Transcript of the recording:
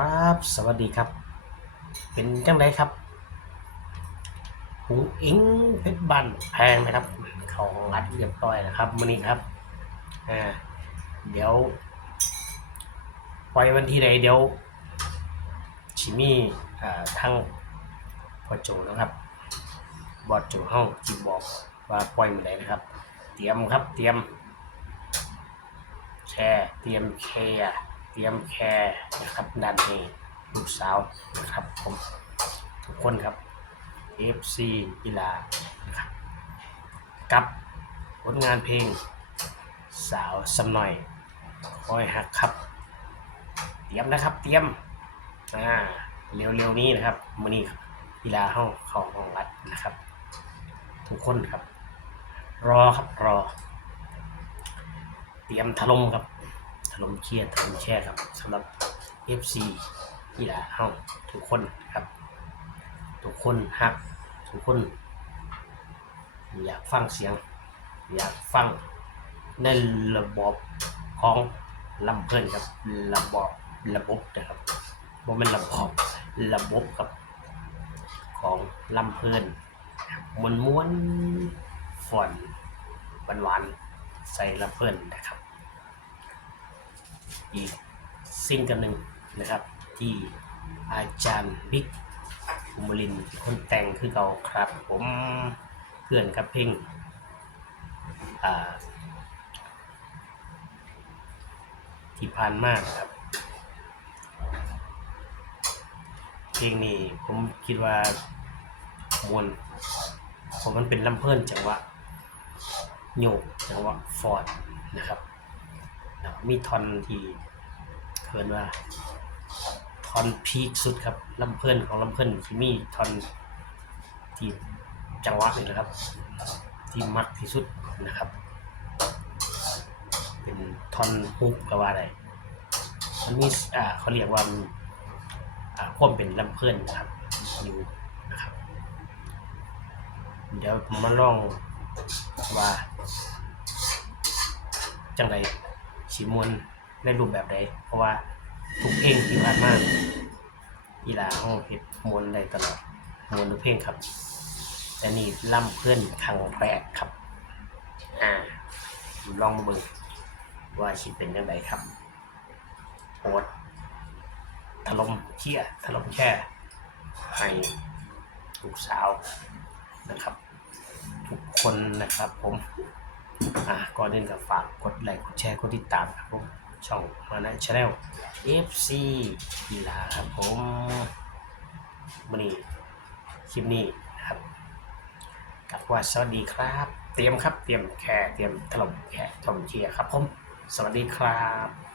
ครับ สวัสดีครับ เป็นจังไดครับหุงอิงเพชรบันแพงนะครับขางัดเรียบร้อยนะครับมื้อนี้ครับอ่าเดี๋ยวปล่อยวันที่ใดเดี๋ยวชิมีอ่าทั้งพอโจนะครับ บอดโจห้องจีบอกว่าปล่อยเมื่อไหร่นะครับ เตรียมครับเตรียมแชร์เตรียมแชร์ เตรียมแชร์นะครับด้านนี้ลูกสาวนะครับผมทุกคนครับ FC กีฬานะครับกับผลงานเพลงสาวสำหน่อยคอยหักครับ เตรียมนะครับเตรียมอ่าเร็วๆนี้นะครับมือนี้กีฬาห้องเข้าห้องรัดนะครับ ทุกคนครับ รอครับรอ เตรียมถล่มครับ ถล่มเครียดถล่มแช่ครับสำหรับ FC กีฬาเฮาทุกคนครับ ทุกคนฮักทุกคน อยากฟังเสียง อยากฟังในระบบของลำเพลินครับระบบระบบนะครับบ่แมันระบบระบบครับ ของลำเพลินมวนม้วนฝอนหวานหวานๆใส่ลำเพลินนะครับ อีกซิงกันหนึ่งนะครับ ที่อาจารย์บิ๊กภูมิลินคนแต่งคือเก่าครับ ผมเพื่อนกับเพลงที่ผ่านมากครับเพลงนี้ผมคิดว่ามวนเพราะมันเป็นลำเพลินจังหวะโยกจังหวะฟอร์ดนะครับ มีทอนที่เพิ่นว่าทอนพีคสุดครับลำเพิ่นของลำเพิ่นที่มีทอนที่จังหวะนี่นะครับ ที่มักที่สุดนะครับ เป็นทอนฮุกก็ว่าได้มันมีอ่าเขาเรียกว่าอ่าความเป็นลำเพิ่นนะครับอยู่นะครับ เดี๋ยวผมมาลองว่าจังไร สีมวนในรูปแบบใดเพราะว่าทุกเพลงที่ผ่านมาอีหลาห้องเฮ็ดมวนได้ตลอดมวนทุกเพลงครับ แต่นี่ล่ำเพื่อนครั้งแรกครับ อ่าลองเบิ่งว่าสิเป็นยังไงครับโอดถล่มเชี่ยถล่มแช่ให้ลูกสาวนะครับ ทุกคนนะครับผม อะก่อนอื่นก็ฝากกดไลค์กดแชร์กดติดตามครับผมช่องมานะชาแนล FC กีฬาครับผมวันนี้คลิปนี้นะครับกับว่าสวัสดีครับ เตรียมครับเตรียมแค่เตรียมถล่มแค่ถล่มเชียร์ครับผม สวัสดีครับ